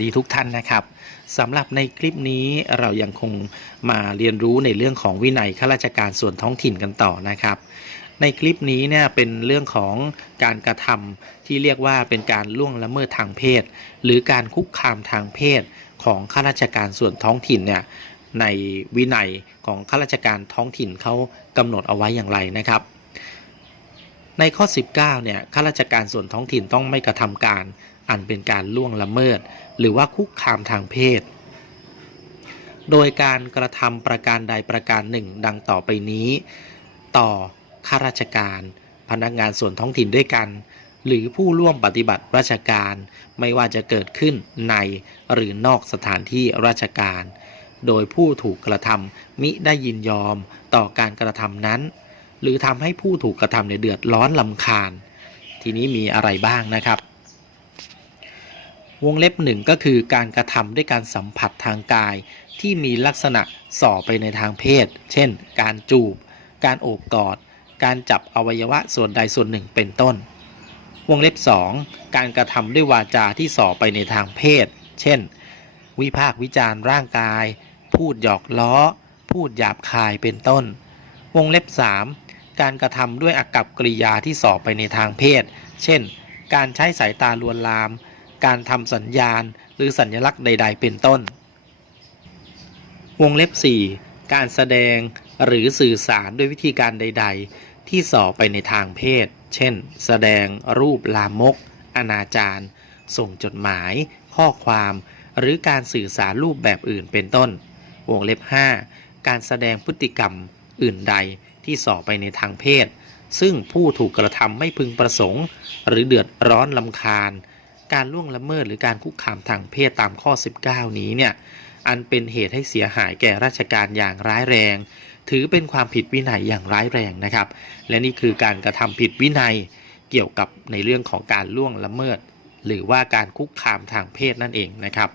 ดีทุกท่านนะครับสำหรับในคลิปนี้เรายังคงมาเรียนรู้ในเรื่องของวินัยข้าราชการส่วนท้องถิ่นกันต่อนะครับ ในคลิปนี้เนี่ยเป็นเรื่องของการกระทำที่เรียกว่าเป็นการล่วงละเมิดทางเพศ หรือการคุกคามทางเพศของข้าราชการส่วนท้องถิ่นเนี่ยในวินัยของข้าราชการท้องถิ่นเขากำหนดเอาไว้อย่างไรนะครับ ในข้อ 19เนี่ยข้าราชการส่วนท้องถิ่นต้องไม่กระทำการ อันเป็นการล่วงละเมิด หรือว่าคุกคามทางเพศ โดยการกระทำประการใดประการหนึ่ง ดังต่อไปนี้ ต่อข้าราชการ พนักงานส่วนท้องถิ่นด้วยกัน หรือผู้ร่วมปฏิบัติราชการไม่ว่าจะเกิดขึ้นในหรือนอกสถานที่ราชการ โดยผู้ถูกกระทำมิได้ยินยอมต่อการกระทำนั้น หรือทำให้ผู้ถูกกระทำในยเดือดร้อนลำคาญ ทีนี้มีอะไรบ้างนะครับ วงเล็บหนึ่งก็คือการกระทำด้วยการสัมผัสทางกาย ที่มีลักษณะส่อไปในทางเพศ เช่น การจูบ การโอบกอด การจับอวัยวะส่วนใดส่วนหนึ่งเป็นต้น วงเล็บ 2 การกระทำด้วยวาจาที่ส่อไปในทางเพศ เช่น วิพากษ์วิจารณ์ร่างกาย พูดหยอกล้อ พูดหยาบคายเป็นต้น วงเล็บ 3 การกระทำด้วยอากับกริยาที่ส่อไปในทางเพศ เช่น การใช้สายตาลวนลาม การทำสัญญาณ หรือสัญลักษณ์ใด ๆ เป็นต้น วงเล็บ 4 การแสดงหรือสื่อสารด้วยวิธีการใด ๆ ที่ส่อไปในทางเพศ เช่น แสดงรูปลามก อนาจารส่งจดหมาย ข้อความ หรือการสื่อสารรูปแบบอื่นเป็นต้น วงเล็บ 5 การแสดงพฤติกรรมอื่นใดที่ส่อไปในทางเพศ ซึ่งผู้ถูกกระทำไม่พึงประสงค์ หรือเดือดร้อนลำคาญ การล่วงละเมิดหรือการคุกคามทางเพศตามข้อ 19 นี้เนี่ยอันเป็นเหตุให้เสียหายแก่ราชการอย่างร้ายแรง ถือเป็นความผิดวินัยอย่างร้ายแรงนะครับ และนี่คือการกระทำผิดวินัยเกี่ยวกับในเรื่องของการล่วงละเมิด หรือว่าการคุกคามทางเพศนั่นเองนะครับ